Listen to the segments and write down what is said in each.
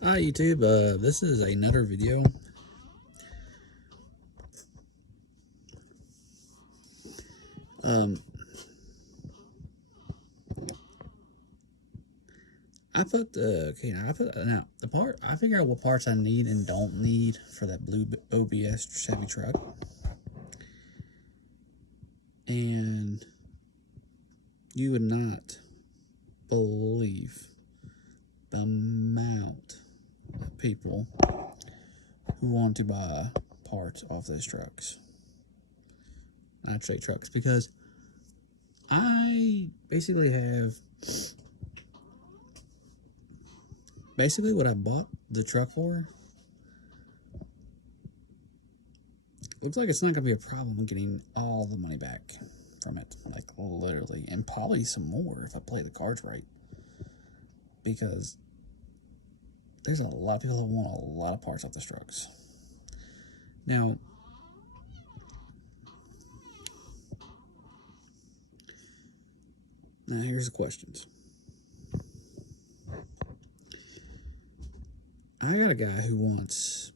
Hi YouTube, this is another video. Um, I put now the part I figure out what parts I need and don't need for that blue OBS Chevy truck, and you would not believe the amount of people who want to buy parts off those trucks. Not straight trucks, because I basically what I bought the truck for. Looks like it's not gonna be a problem getting all the money back from it, like literally, and probably some more if I play the cards right, because there's a lot of people that want a lot of parts off the trucks. Now, here's the questions. I got a guy who wants.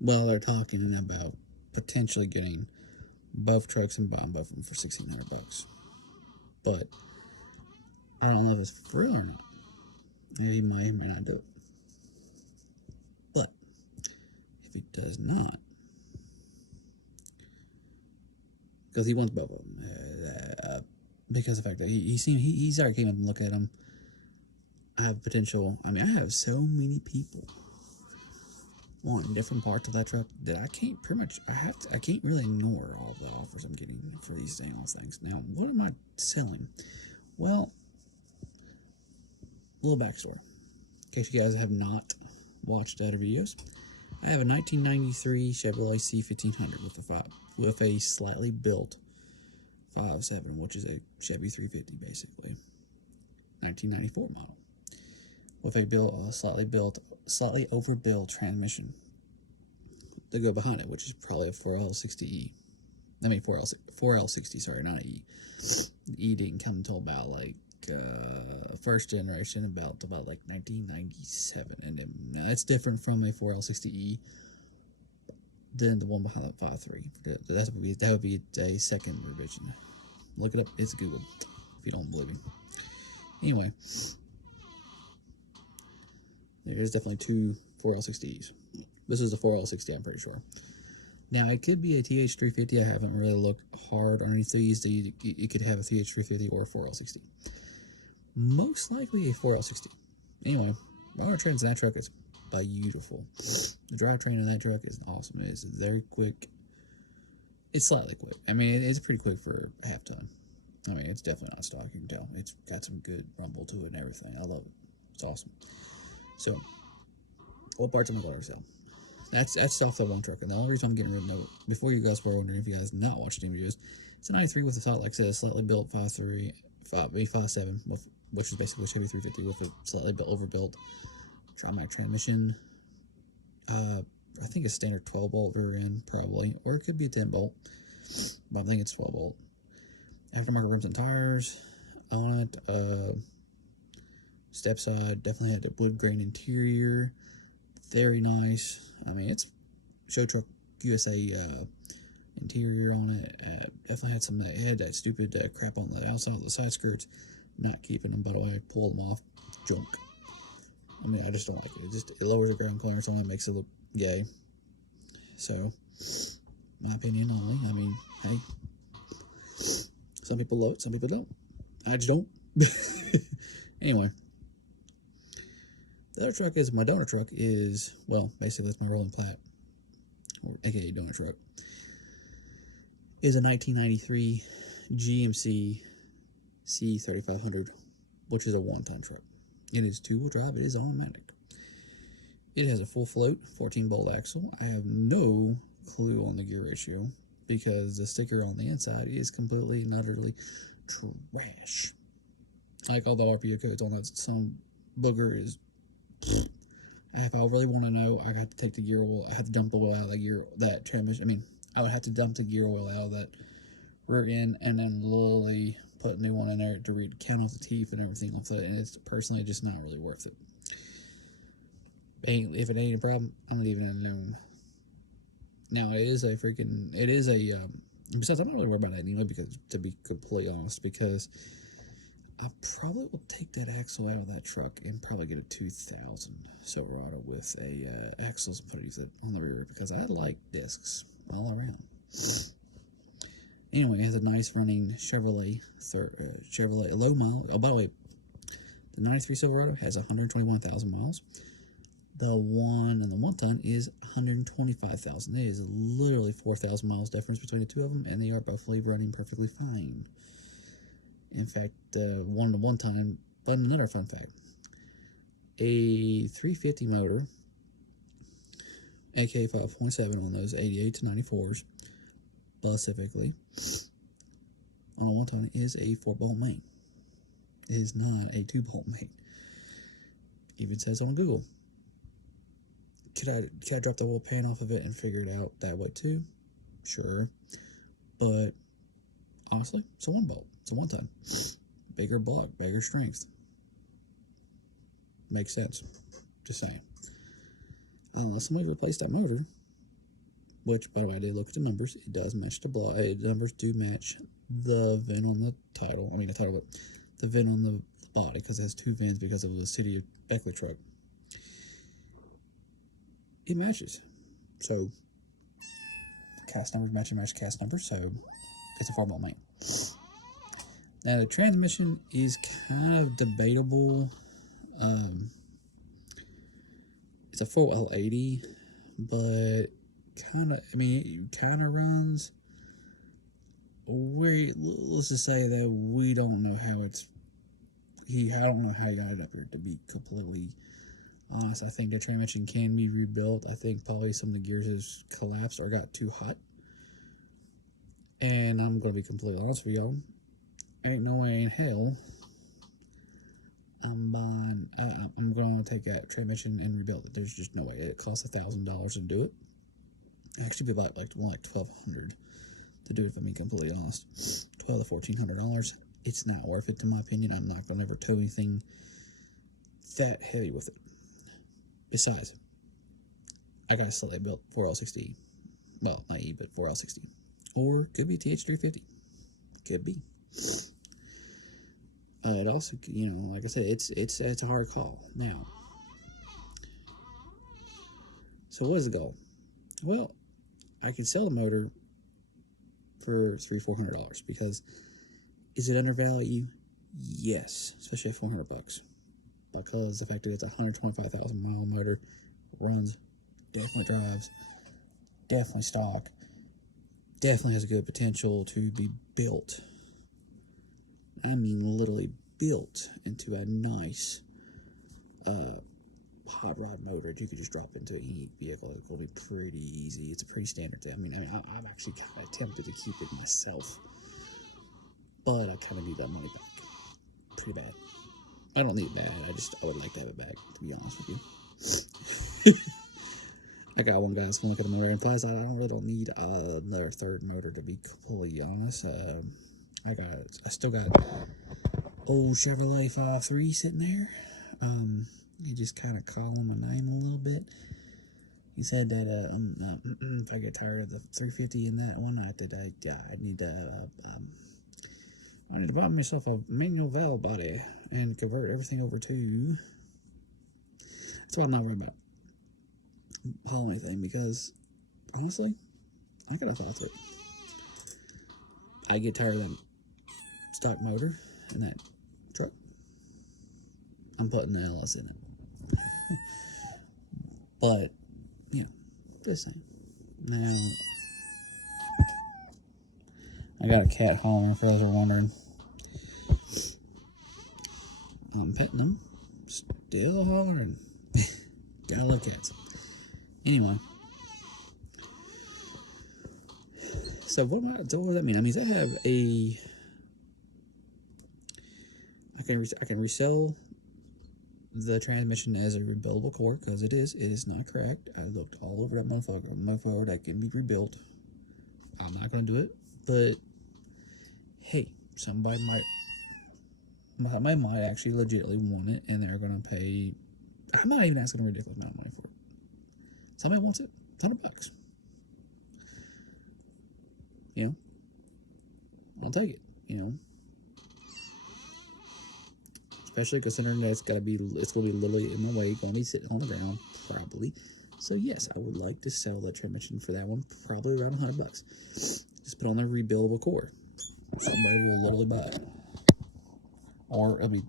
Well, they're talking about potentially getting both trucks and buying both of them for $1,600, but I don't know if it's for real or not. He may not do it. But if he does not, because he wants both of them, because of the fact that he's already came up and looked at them. I have potential. I mean, I have so many people wanting different parts of that truck that I can't I can't really ignore all the offers I'm getting for these things. Now, what am I selling? Well, a little backstory. In case you guys have not watched other videos, I have a 1993 Chevrolet C1500 with a slightly built 5.7, which is a Chevy 350 basically, 1994 model, with a slightly overbuilt transmission to go behind it, which is probably a 4L60E. I mean 4L60, sorry, not an E. The E didn't come until about like first generation, about like 1997, and now it's different from a 4L60E than the one behind the 5.3. That would be a second revision. Look it up. It's Google if you don't believe me. Anyway, there's definitely two 4L60Es. This is a 4L60, I'm pretty sure. Now, it could be a TH350. I haven't really looked hard underneath these. You could have a TH350 or a 4L60. Most likely a 4L60. Anyway, our trans in that truck is beautiful. The drivetrain in that truck is awesome. It is very quick. It's slightly quick. I mean, it's pretty quick for a half ton. I mean, it's definitely not stock. You can tell. It's got some good rumble to it and everything. I love it. It's awesome. So, what parts am I going to sell? That's off that one truck. And the only reason I'm getting rid of it, before you guys were wondering if you guys not watched any videos, it's a 93 with a like I said, a slightly built 5.7, which is basically a Chevy 350 with a slightly overbuilt Trimac transmission. I think a standard 12 bolt rear end, probably, or it could be a 10 bolt, but I think it's 12 bolt. Aftermarket rims and tires on it. Step side definitely had a wood grain interior, very nice. I mean, it's show truck USA interior on it. Definitely had some that had that stupid crap on the outside of the side skirts. Not keeping them, by the way. I pulled them off. Junk. I mean, I just don't like it. It lowers the ground clearance on it, makes it look gay. So, my opinion only. I mean, hey, some people love it, some people don't. I just don't. Anyway, the other truck is my donor truck. Well, basically that's my rolling plat, or aka donor truck. Is a 1993 GMC C3500, which is a one-ton truck. It is two-wheel drive. It is automatic. It has a full float 14-bolt axle. I have no clue on the gear ratio because the sticker on the inside is completely and utterly trash. Like all the RPO codes on that, some booger is. If I really want to know, I got to take the gear oil. I have to dump the oil out of that transmission. I mean, I would have to dump the gear oil out of that rear end and then literally put a new one in there to count off the teeth and everything off that, and it's personally just not really worth it. If it ain't a problem, I'm leaving it alone. Now besides, I'm not really worried about that anyway, because to be completely honest, because I probably will take that axle out of that truck and probably get a 2000 Silverado with a axles and put it on the rear, because I like discs all around. Anyway, it has a nice running Chevrolet low mile. Oh, by the way, the 93 Silverado has 121,000 miles. The one and the 1 ton is 125,000. It is literally 4,000 miles difference between the two of them, and they are both running perfectly fine. In fact, the 1 ton, but another fun fact, a 350 motor, aka 5.7 on those 88 to 94s, specifically, on a 1 ton is a 4-bolt main. It is not a 2-bolt main. Even says on Google. Could I drop the whole pan off of it and figure it out that way too? Sure. But honestly, it's a 1-bolt. It's a 1 ton. Bigger block, bigger strength. Makes sense. Just saying. Unless somebody replaced that motor, which, by the way, I did look at the numbers. It does match the block. The numbers do match the VIN on the title. I mean, the title, but the VIN on the body, because it has 2 VINs because of the City of Beckley truck. It matches. So, cast numbers match cast numbers, so it's a 4-bolt main. Now, the transmission is kind of debatable. It's a 4L80, but it kind of runs. Let's just say that we don't know how I don't know how he got it up here, to be completely honest. I think the transmission can be rebuilt. I think probably some of the gears has collapsed or got too hot. And I'm going to be completely honest with y'all. Ain't no way in hell I'm going to take that transmission and rebuild it. There's just no way. It costs $1,000 to do it. Actually, be about like $1,200 to do it, if I'm being completely honest. $1,200 to $1,400. It's not worth it, in my opinion. I'm not going to ever tow anything that heavy with it. Besides, I got a slightly built 4L60. Well, not E, but 4L60. Or could be TH350. Could be. It also, like I said, it's a hard call. Now, so what is the goal? Well, I could sell the motor for $300-$400, because is it undervalued? Yes, especially at $400, because the fact that it's a 125,000 mile motor, runs, definitely drives, definitely stock, definitely has a good potential to be built. I mean, literally built into a nice hot rod motor that you could just drop into any vehicle. It's going to be pretty easy. It's a pretty standard thing. I mean, I'm actually kind of tempted to keep it myself, but I kind of need that money back. Pretty bad. I don't need it bad. I would like to have it back, to be honest with you. I got one guy that's going to look at the motor, and plus, I don't need another third motor, to be completely honest. I still got old Chevrolet 5.3 sitting there. You just kind of call him a name a little bit. He said that if I get tired of the 350 in that one, I need to buy myself a manual valve body and convert everything over to. That's why I'm not worried about hauling anything, because honestly, I got a 5.3. I get tired of that stock motor in that truck. I'm putting the LS in it. But, just saying. Now, I got a cat hollering, for those who are wondering. I'm petting them. Still hollering. Gotta love cats. Anyway. So what does that mean? I mean, does that have a... I can resell the transmission as a rebuildable core, because it is not correct. I looked all over that motherfucker that can be rebuilt. I'm not going to do it, but hey, somebody might Somebody might actually legitimately want it, and they're going to pay. I'm not even asking a ridiculous amount of money for it. Somebody wants it, $100. You know, I'll take it. You know, especially considering that it's going to be literally in my way, going to be sitting on the ground probably. So yes, I would like to sell that transmission for that one, probably around $100. Just put on a rebuildable core. Somebody will literally buy it, or it'll be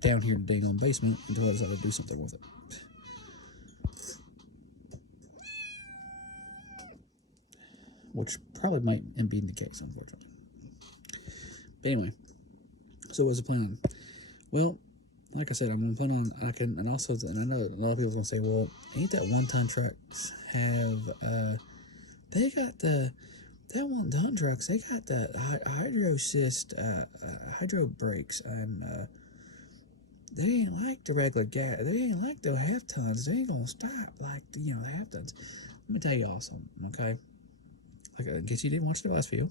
down here in the dang on basement until I decide to do something with it. Which probably might end be the case, unfortunately. But anyway, so what's the plan? Well, like I said, I'm gonna plan on and also, and I know a lot of people are gonna say, well, ain't that 1-ton trucks have they got that 1-ton trucks, they got the hydro brakes, and they ain't like the regular gas, they ain't like the half tons, they ain't gonna stop like the half tons. Let me tell you all something, okay? Like, in case you didn't watch the last video,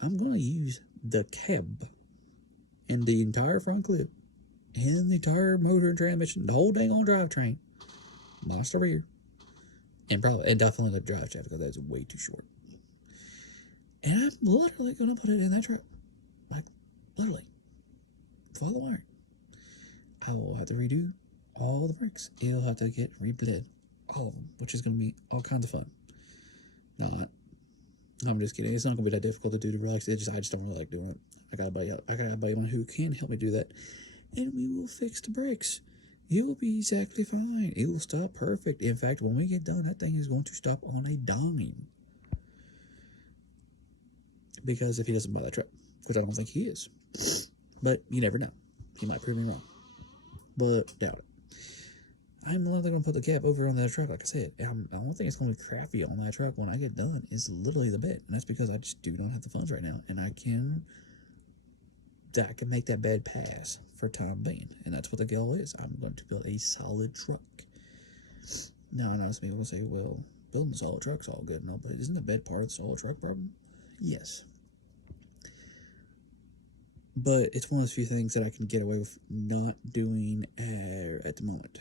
I'm gonna use the cab and the entire front clip and the entire motor and transmission, the whole dang on drivetrain, minus the rear, and definitely the drive shaft because that's way too short. And I'm literally gonna put it in that truck, like literally, follow the wiring. I will have to redo all the brakes. It'll have to get rebled, all of them, which is gonna be all kinds of fun. I'm just kidding. It's not gonna be that difficult to do to relax. I just don't really like doing it. I got a buddy who can help me do that, and we will fix the brakes. It will be exactly fine. It will stop perfect. In fact, when we get done, that thing is going to stop on a dime. Because if he doesn't buy that truck, which I don't think he is, but you never know. He might prove me wrong, but doubt it. I'm literally going to put the cap over on that truck, like I said. The only thing that's going to be crappy on that truck when I get done is literally the bed. And that's because I just do not have the funds right now. And I can make that bed pass for time being. And that's what the goal is. I'm going to build a solid truck. Now, I know some people will say, well, building a solid truck's all good and all, but isn't the bed part of the solid truck problem? Yes. But it's one of those few things that I can get away with not doing at the moment.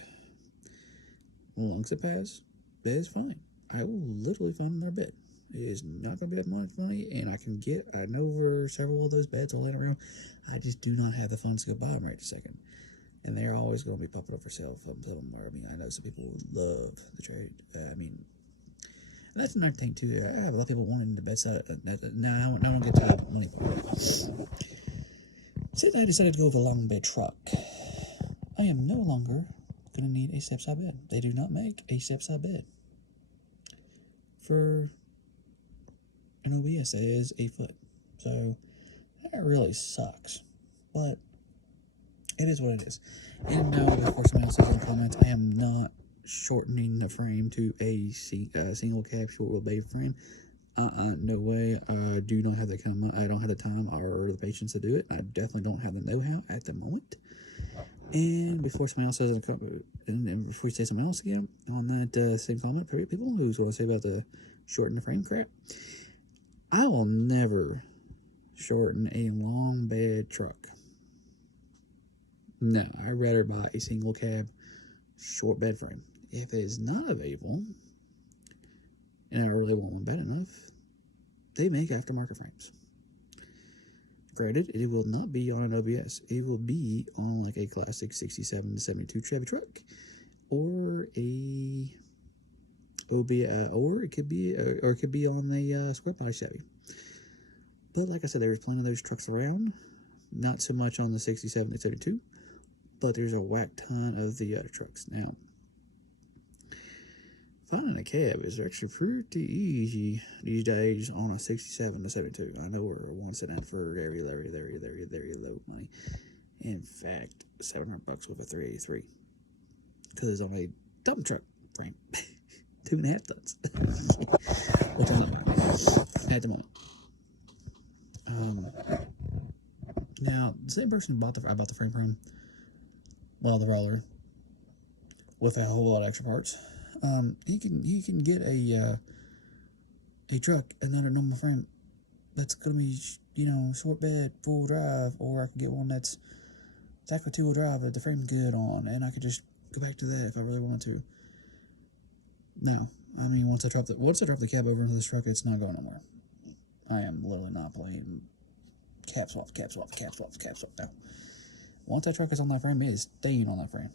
As long as it passes, that is fine. I will literally find another bed. It is not going to be that much money, and I know where several of those beds are laying around. I just do not have the funds to go buy them right this second. And they're always going to be popping up for sale somewhere. I mean, I know some people would love the trade. And that's another thing, too. I have a lot of people wanting the bed set. Now, I won't get to the money part. Since I decided to go with a long bed truck, I am no longer going to need a step-side bed. They do not make a step-side bed for an OBS that is 8 foot. So that really sucks, but it is what it is. And now, of course, someone else says in the comments, I am not shortening the frame to a single cab short wheelbase frame. No way. I do not have that kind of money. I don't have the time or the patience to do it. I definitely don't have the know-how at the moment. And before somebody else says in the comment, and before you say something else again on that same comment, people who's going to say about the shorten the frame crap, I will never shorten a long bed truck. No, I'd rather buy a single cab short bed frame. If it is not available, and I really want one bad enough, they make aftermarket frames. Granted, it will not be on an OBS. It will be on like a classic 67 to 72 Chevy truck, or a OBS, or it could be on the square body Chevy. But like I said, there's plenty of those trucks around. Not so much on the 67 to 72, but there's a whack ton of the other trucks. Now, finding a cab is actually pretty easy these days on a 67 to 72. I know we're one sitting for very low money. In fact, $700 with a 383. Because on a dump truck frame, 2.5 tons. Which I'm at the moment. Now, the same person I bought the frame from, well, the roller, with a whole lot of extra parts. He can get a truck and not a normal frame that's going to be, short bed, full drive, or I could get one that's exactly two-wheel drive that the frame's good on, and I could just go back to that if I really wanted to. No, I mean, once I drop the cab over into this truck, it's not going nowhere. I am literally not playing cap swap now. Once that truck is on that frame, it is staying on that frame.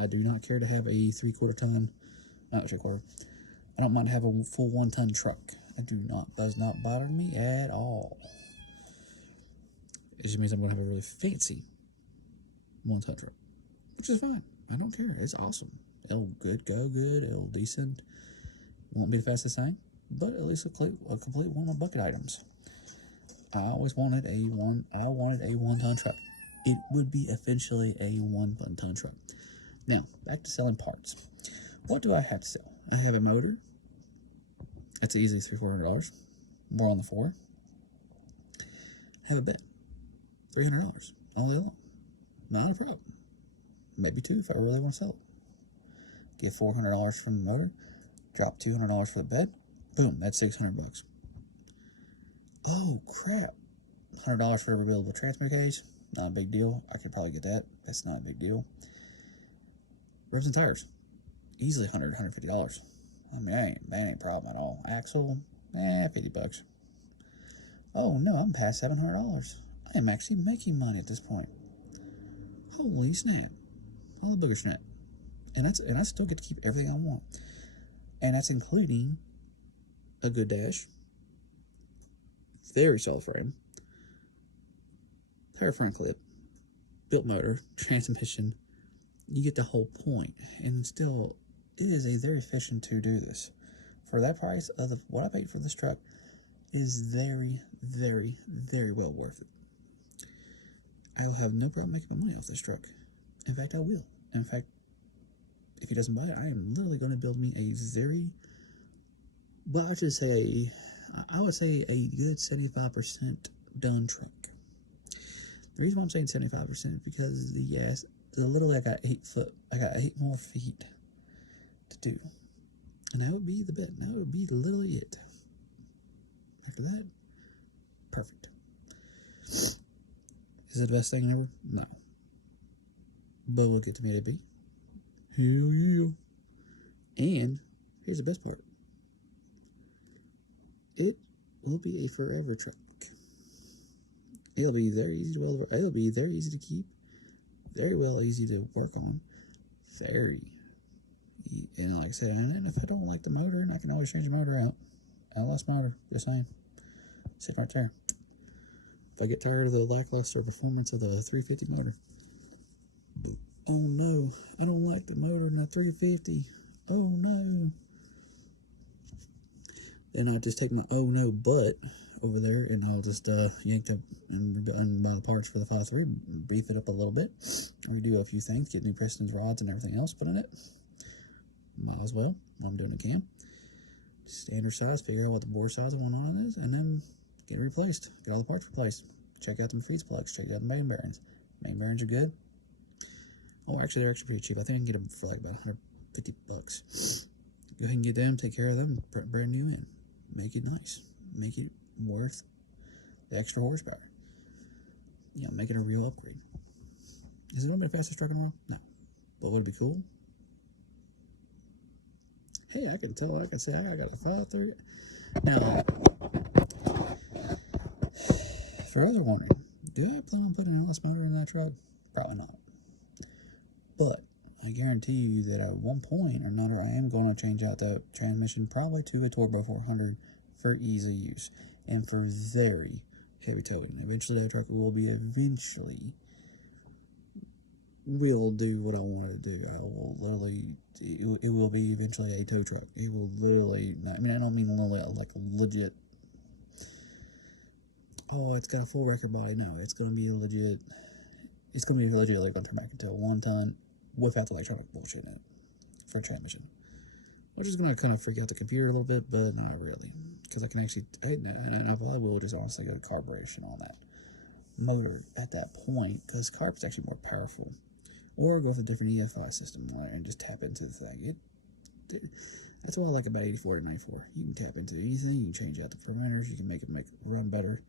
I do not care to have a 3/4 ton, not 3/4. I don't mind to have a full 1 ton truck. Does not bother me at all. It just means I'm going to have a really fancy 1 ton truck, which is fine. I don't care. It's awesome. It'll go good. It'll decent. Won't be the fastest thing, but at least a complete one of bucket items. I always wanted a 1 ton truck. It would be officially a 1 ton truck. Now, back to selling parts. What do I have to sell? I have a motor. That's easily $300-400. More on the 4. I have a bed. $300 all day long. Not a problem. Maybe 2 if I really want to sell it. Get $400 from the motor. Drop $200 for the bed. Boom, that's $600. Oh, crap. $100 for a rebuildable transmitter case. Not a big deal. I could probably get that. That's not a big deal. Rims and tires. Easily $150. I mean, that ain't a problem at all. Axle, $50. Oh, no, I'm past $700. I am actually making money at this point. Holy snap. Holy booger snap. And I still get to keep everything I want. And that's including a good dash, very solid frame, tire front clip, built motor, transmission. You get the whole point. And still, it is a very efficient to do this. For that price of what I paid for this truck is very, very, very well worth it. I will have no problem making my money off this truck. In fact, I will. In fact, if he doesn't buy it, I am literally going to build me a very, well, I would say a good 75% done truck. The reason why I'm saying 75% is because literally I got 8 more feet to do. And that would be the bit. That would be literally it. After that, perfect. Is it the best thing ever? No. But we'll get to me to be. Hell yeah. And here's the best part. It will be a forever truck. It'll be very easy to keep, very well easy to work on, and like I said, and if I don't like the motor, and I can always change the motor out. LS motor, just saying. Sit right there. If I get tired of the lackluster performance of the 350 motor, oh no, I don't like the motor in the 350. Oh no. Then I'll just take my oh no butt over there and I'll just yank up and buy the parts for the 5.3, beef it up a little bit, redo a few things, get new pistons, rods, and everything else put in it. Might as well while I'm doing a cam. Standard size, figure out what the bore size I want on it is, and then get it replaced. Get all the parts replaced. Check out the freeze plugs. Check out the main bearings. Main bearings are good. Oh, actually, they're actually pretty cheap. I think I can get them for like about $150. Go ahead and get them, take care of them, put brand new in. Make it nice. Make it worth the extra horsepower. Make it a real upgrade. Is it going to be the fastest truck in the world? No. But would it be cool? Hey, I can tell. I can say I got a 5.3. Now, for those who are wondering, do I plan on putting an LS motor in that truck? Probably not. But I guarantee you that at one point or another, I am going to change out the transmission probably to a Turbo 400 for easy use and for very heavy towing. Eventually, that truck will do what I want it to do. I will literally, it will be eventually a tow truck. It will literally, I don't mean literally like legit. Oh, it's got a full record body. No, it's going to be legit. It's going to be legitimately going to turn back into a 1 ton without the electronic bullshit in it for transmission. Which is going to kind of freak out the computer a little bit, but not really. Because I can actually, and I probably will just honestly go to carburation on that motor at that point, because carb is actually more powerful. Or go with a different EFI system and just tap into the thing. That's what I like about 84 to 94. You can tap into anything. You can change out the fermenters. You can make it run better,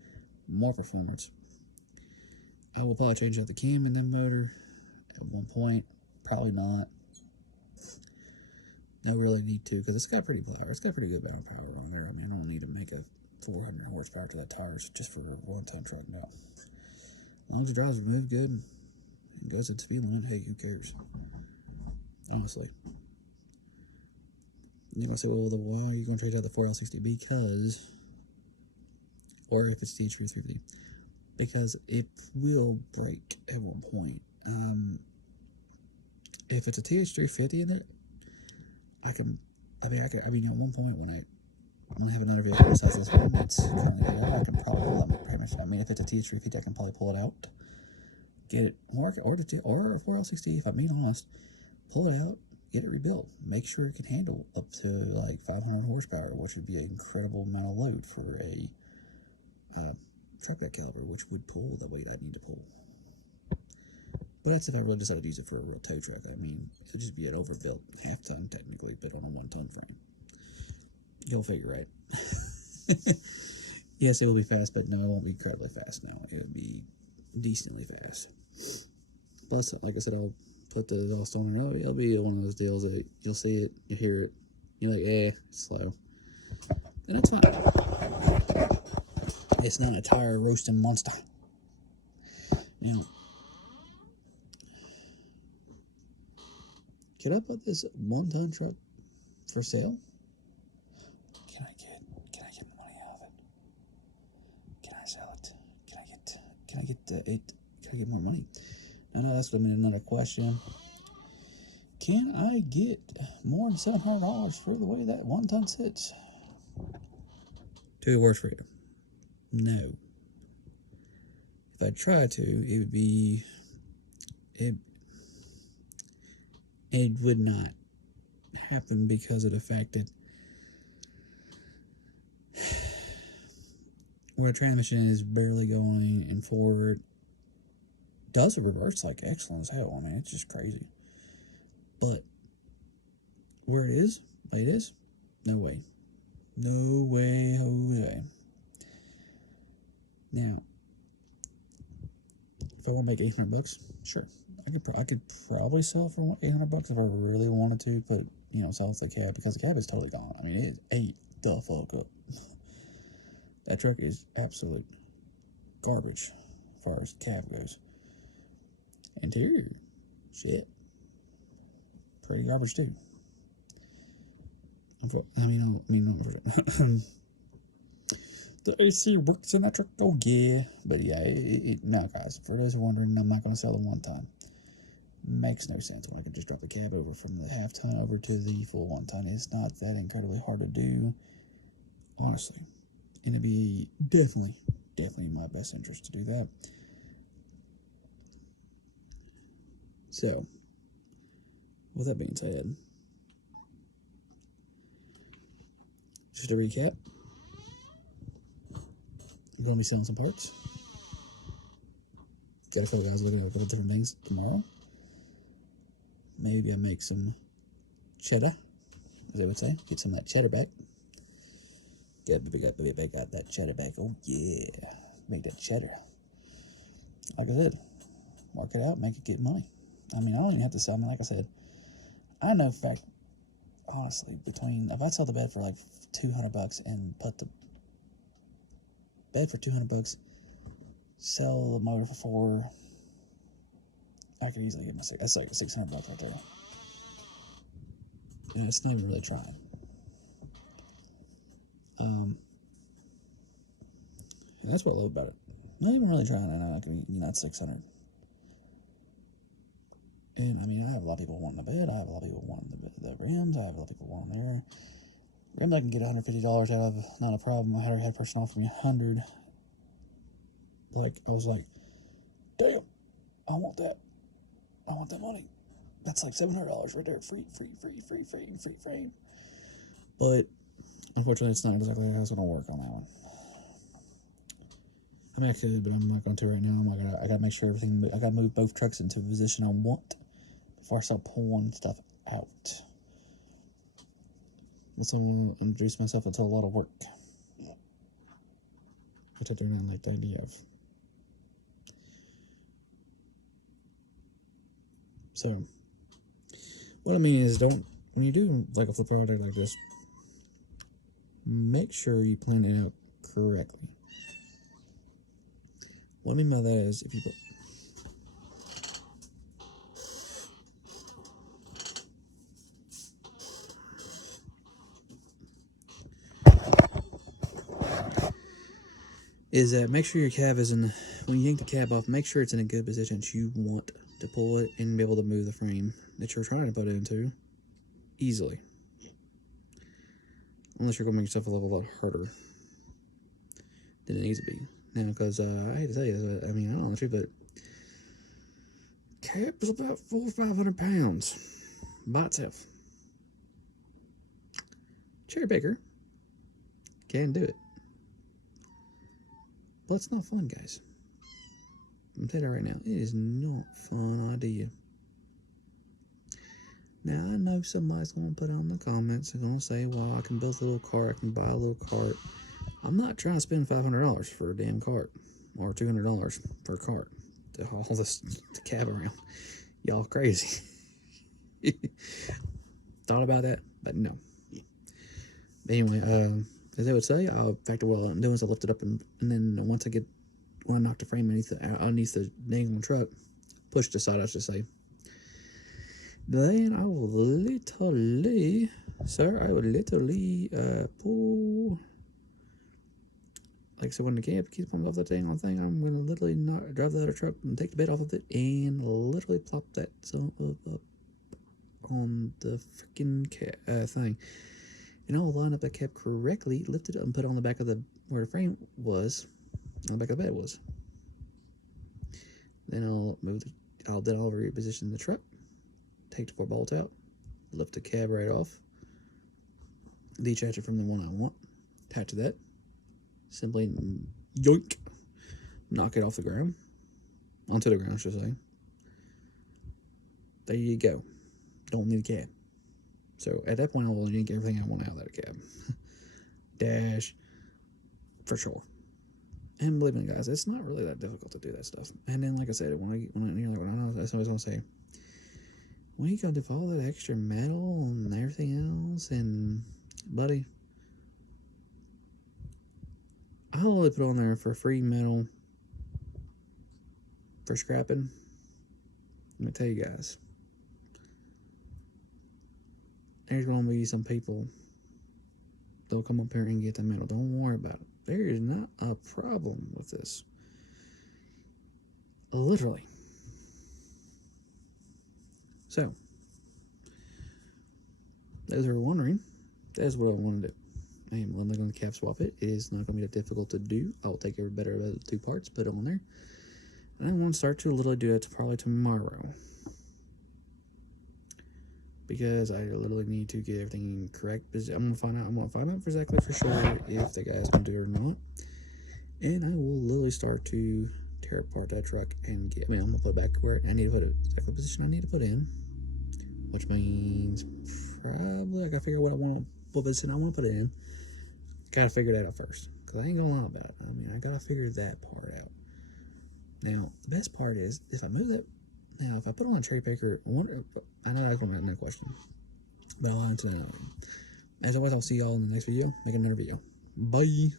more performance. I will probably change out the cam in the motor at one point. Probably not. No really need to, because it's got pretty power. It's got pretty good amount of power on there. I mean, I don't need to make a 400 horsepower to that tires just for a 1-ton truck now. As long as it drives move good and goes at the speed limit, hey, who cares? Honestly. You're going to say, well, why are you going to change out the 4L60? Because, or if it's TH3 350, because it will break at one point. If it's a TH350 in it, at one point when I have another vehicle besides this one that's currently out, I can probably pull it pretty much. I mean, if it's a TH350, I can probably pull it out, get it work, or a 4L60, if I'm being honest, pull it out, get it rebuilt, make sure it can handle up to like 500 horsepower, which would be an incredible amount of load for a truck that caliber, which would pull the weight I need to pull. But that's if I really decided to use it for a real tow truck. I mean, it would just be an overbuilt half-ton technically, but on a 1-ton frame. You'll figure right. Yes, it will be fast, but no, it won't be incredibly fast now. It'll be decently fast. Plus, like I said, I'll put the exhaust on there. It'll be one of those deals that you'll see it, you hear it, you're like, slow. And that's fine. It's not a tire roasting monster. Now, can I put this 1-ton truck for sale? Can I get money out of it? Can I sell it? Can I get more money? No, that's another question. Can I get more than $700 for the way that 1-ton sits? 2 words for you. No. If I tried to, it would be it would not happen because of the fact that where a transmission is barely going and forward does a reverse like excellent as hell. I mean, it's just crazy. But where it is, no way. No way, Jose. Now, if I want to make $800, sure. I could probably sell for $800 if I really wanted to, but sell the cab, because the cab is totally gone. I mean, it ate the fuck up. That truck is absolute garbage as far as cab goes. Interior, shit, pretty garbage too. The AC works in that truck. Oh yeah, but yeah, no guys. For those who are wondering, I'm not going to sell the 1-ton. Makes no sense when I can just drop the cab over from the half-ton over to the full 1-ton. It's not that incredibly hard to do, honestly, and it'd be definitely in my best interest to do that. So, with that being said, just to recap, I'm going to be selling some parts. Got a couple guys looking at a couple different things tomorrow. Maybe I make some cheddar, as they would say. Get some of that cheddar back. Got that cheddar back. Oh yeah, make that cheddar. Like I said, mark it out, make it get money. I mean, I don't even have to sell. I mean, like I said, I know for fact, honestly, if I sell the bed for like $200 and put the bed for $200, sell the motor for $4, I could easily get that's like $600 right there. And it's not even really trying. And that's what I love about it. Not even really trying. I know I can, it's $600. And I mean, I have a lot of people wanting the bed. I have a lot of people wanting the rims. I have a lot of people wanting their rims. I can get $150 out of, not a problem. I had a person offer me $100. Like, I was like, damn, I want that money. That's like $700 right there. Free. But unfortunately, it's not exactly how it's going to work on that one. I mean, I could, but I'm not going to right now. I got to make sure everything. I got to move both trucks into a position I want before I start pulling stuff out. Let's introduce myself into a lot of work, which I do not like the idea of. So, what I mean is, when you do like a flip project like this, make sure you plan it out correctly. What I mean by that is, if you put is that make sure your cab is when you yank the cab off, make sure it's in a good position that you want to pull it and be able to move the frame that you're trying to put it into easily. Unless you're going to make yourself a lot harder than it needs to be. Now, because I hate to tell you this, I mean, I don't know the truth, but cab is about 400 or 500 pounds by itself. Cherry picker can do it. But it's not fun, guys. I'm telling you right now, it is not a fun idea. Now, I know somebody's going to put on the comments and going to say, well, I can build a little cart, I can buy a little cart. I'm not trying to spend $500 for a damn cart or $200 for a cart to haul this cab around. Y'all crazy. Thought about that, but no. But anyway, as I would say, in fact, what I'm doing is I lift it up, and then when I knock the frame underneath the dang truck, push the side, I should say, then I will literally, pull, like, so when the cab keeps comes off the dang on thing, I'm going to literally drive the other truck and take the bed off of it and literally plop that up on the freaking thing. And I'll line up that cab correctly, lift it up, and put it on the back of where the frame was, on the back of the bed was. Then I'll reposition the truck, take the 4 bolts out, lift the cab right off, detach it from the one I want, attach to that, simply yoink, knock it off the ground, onto the ground, I should say. There you go. Don't need a cab. So at that point, I will yank everything I want out of that cab. Dash, for sure. And believe me, guys, it's not really that difficult to do that stuff. And then, like I said, when I know that's what I was gonna say. When you got to do all that extra metal and everything else, and buddy, I'll only put on there for free metal for scrapping. Let me tell you guys. There's going to be some people that'll come up here and get the metal. Don't worry about it. There is not a problem with this. Literally. So, those who are wondering, that's what I want to do. I am literally going to cap swap it. It is not going to be that difficult to do. I'll take every better of the 2 parts, put it on there. And I want to start to literally do it probably tomorrow. Because I literally need to get everything correct. I'm gonna find out exactly for sure if the guy's gonna do it or not. And I will literally start to tear apart that truck and I'm gonna put it back where I need to put it, exactly the position I need to put in. Which means probably I gotta figure out what position I want to put it in. Gotta figure that out first. Because I ain't gonna lie about it. I mean, I gotta figure that part out. Now, the best part is if I move that. Now, if I put on a cherry picker, I know that's going to be another question, but I'll answer that another one. As always, I'll see y'all in the next video. Make another video. Bye.